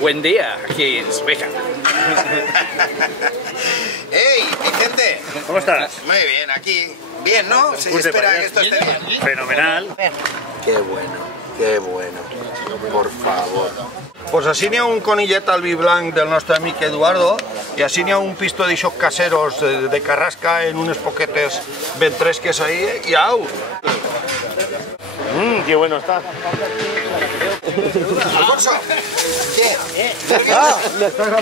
buen día aquí en Sueca. ¡Ey, Vicente! ¿Cómo estás? Muy bien, aquí. Bien, ¿no? Se espera que esto esté bien. Fenomenal. Qué bueno, por favor. Pues així n'hi ha un conillet al vi blanc del nostre amic Eduardo i així n'hi ha un pisto d'aixòs caseros de Carrasca en unes poquetes ventresques ahí i au! Qué bueno está. Alfonso, ¿qué?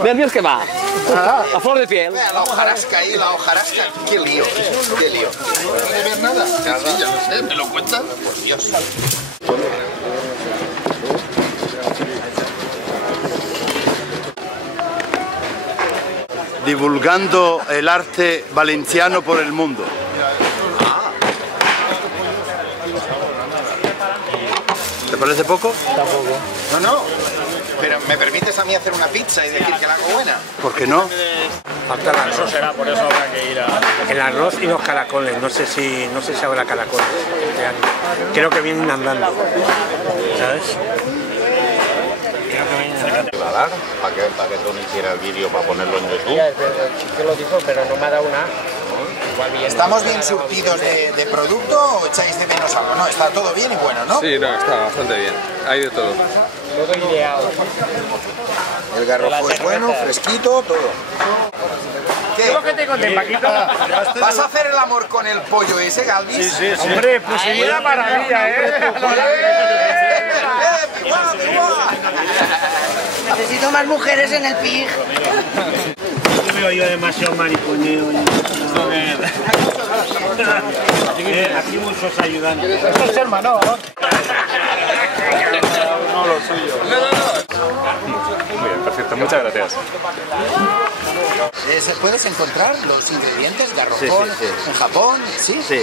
Nervios que va. A flor de piel. La hojarasca ahí, la hojarasca. Qué lío, qué lío. No hay ver nada. Sí, ya lo sé, ¿me lo cuentan? Por Dios. Divulgando el arte valenciano por el mundo. ¿Te parece poco? Tampoco. No, pero ¿me permites a mí hacer una pizza y decir que la hago buena? ¿Por qué no? Falta el arroz, será, por eso habrá que ir a... El arroz y los caracoles, no sé si habrá caracoles este año. Creo que vienen andando, ¿sabes? Para que Tony hiciera el vídeo para ponerlo en YouTube. Yo lo dijo, pero no me ha dado una. ¿Estamos bien surtidos de producto o echáis de menos algo? No, está todo bien y bueno, ¿no? Sí, no, está bastante bien. Hay de todo. Todo ideal. El garrofo es bueno, fresquito, todo. ¿Qué? ¿Qué te conté, Paquito? ¿Vas a hacer el amor con el pollo ese, Galvis? Sí. Hombre, pues sería una maravilla, ¿eh? Necesito más mujeres en el pig. No veo yo demasiado mariconeo. Aquí muchos ayudantes. Esto es hermano. Uno lo suyo. Muy bien, perfecto. Muchas gracias. ¿Puedes encontrar los ingredientes garrofón en Japón? ¿Sí? Sí,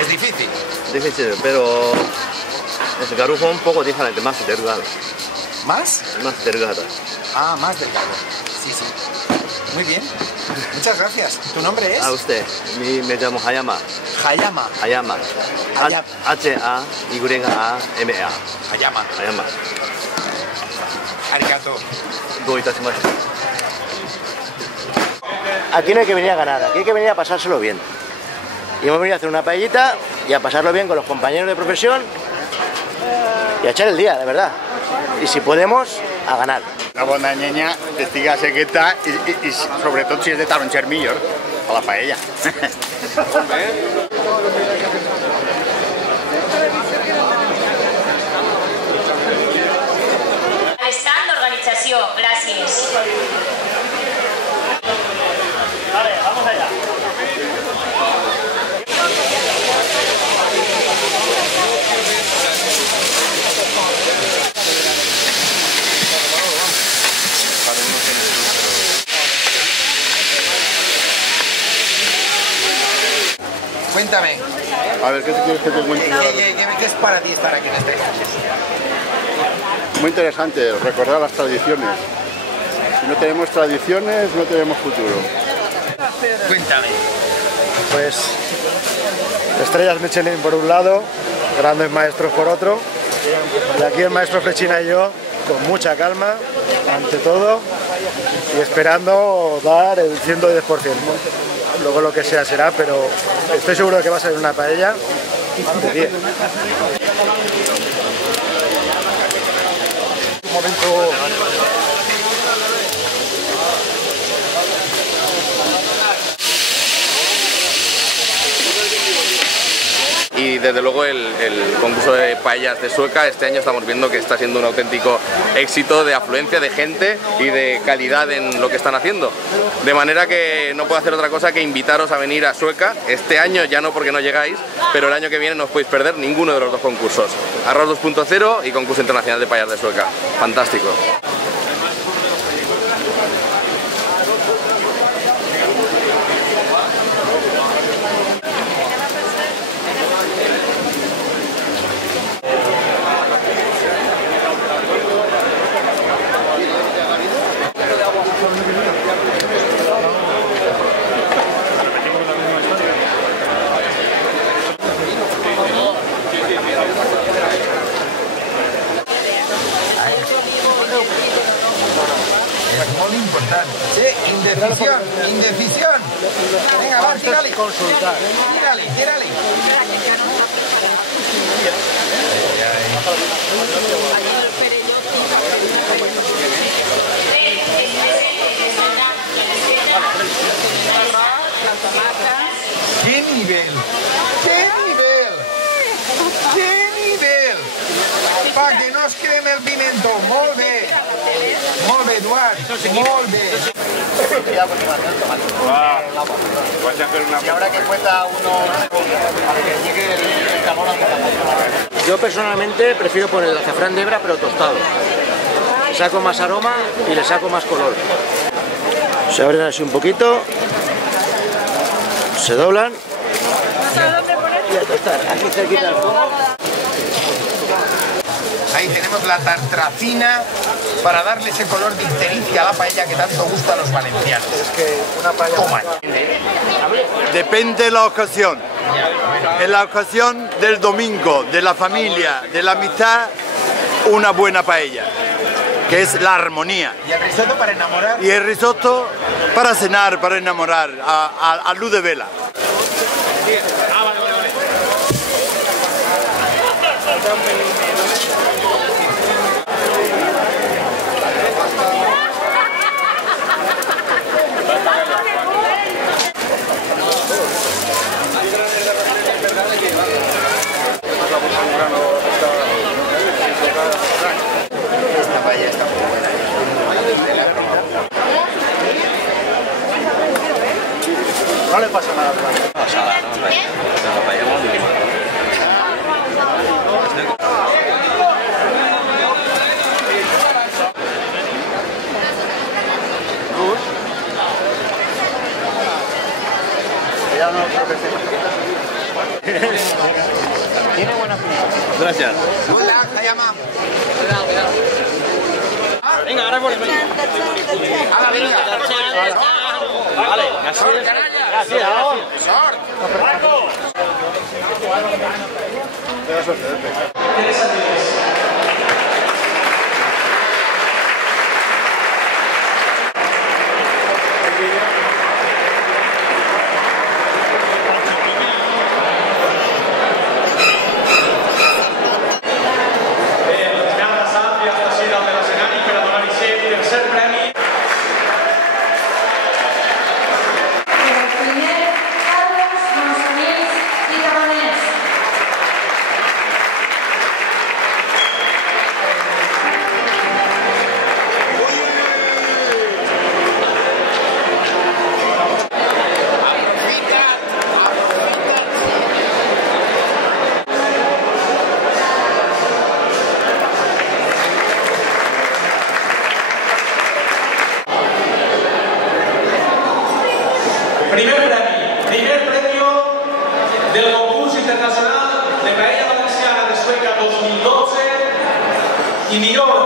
Es difícil. difícil, pero el garrofón un poco diferente, más delgado. ¿Más? Más delgado. Ah, más delgado. Sí. Muy bien. Muchas gracias. ¿Tu nombre es? A usted, me llamo Hayama. Hayama. Hayama. H-A-Y-A-M-A. Hayama. Hayama. Arigato. Do itashimashita. Aquí no hay que venir a ganar, aquí hay que venir a pasárselo bien. Y hemos venido a hacer una paellita y a pasarlo bien con los compañeros de profesión y a echar el día, de verdad. Y si podemos, a ganar. Una bona llenya que estiga sequeta i sobretot si és de taronxer millor a la paella. Estant d'organització, gràcies. Vale, vamos allá. Cuéntame, A ver, ¿qué te quieres que te cuente? ¿qué es para ti estar aquí en este viaje? Muy interesante, recordar las tradiciones. Si no tenemos tradiciones, no tenemos futuro. Cuéntame. Pues estrellas Michelin por un lado, grandes maestros por otro. Y aquí el maestro Frechina y yo, con mucha calma, ante todo, y esperando dar el 110%. Luego lo que sea será, pero estoy seguro de que va a salir una paella de 10. Un momento. Y desde luego el concurso de paellas de Sueca este año estamos viendo que está siendo un auténtico éxito de afluencia de gente y de calidad en lo que están haciendo. De manera que no puedo hacer otra cosa que invitaros a venir a Sueca. Este año ya no, porque no llegáis, pero el año que viene no os podéis perder ninguno de los dos concursos. Arroz 2.0 y concurso internacional de paellas de Sueca. Fantástico. Indecisión, indecisión. Venga, va, tírale. Consultar. Tírale, tírale. ¡Qué nivel! ¡Qué nivel! ¡Qué nivel! Pa que no es creme el pimiento. Molt bé. Molt bé, Eduard. Molt bé. Y ahora que cuesta uno para que llegue el calor a la. Yo personalmente prefiero poner el azafrán de hebra pero tostado. Le saco más aroma y le saco más color. Se abren así un poquito, se doblan y a tostar. Aquí cerquita del fuego. Ahí tenemos la tartracina para darle ese color de ictericia a la paella que tanto gusta a los valencianos. Es que una paella... Toma. Depende de la ocasión. En la ocasión del domingo, de la familia, de la amistad, una buena paella, que es la armonía. Y el risotto para enamorar. Y el risotto para cenar, para enamorar, a luz de vela. Esta paella está muy buena. No le pasa nada. Pasada, ¿no? La paella muy bien. Ya no creo que esté. Tiene buena pinta. Gracias. Hola, se llama. Venga, ahora por el medio. Hala, venga. Vale, gracias. Gracias. Primer premio del concurso internacional de paella valenciana de Sueca 2012 y millor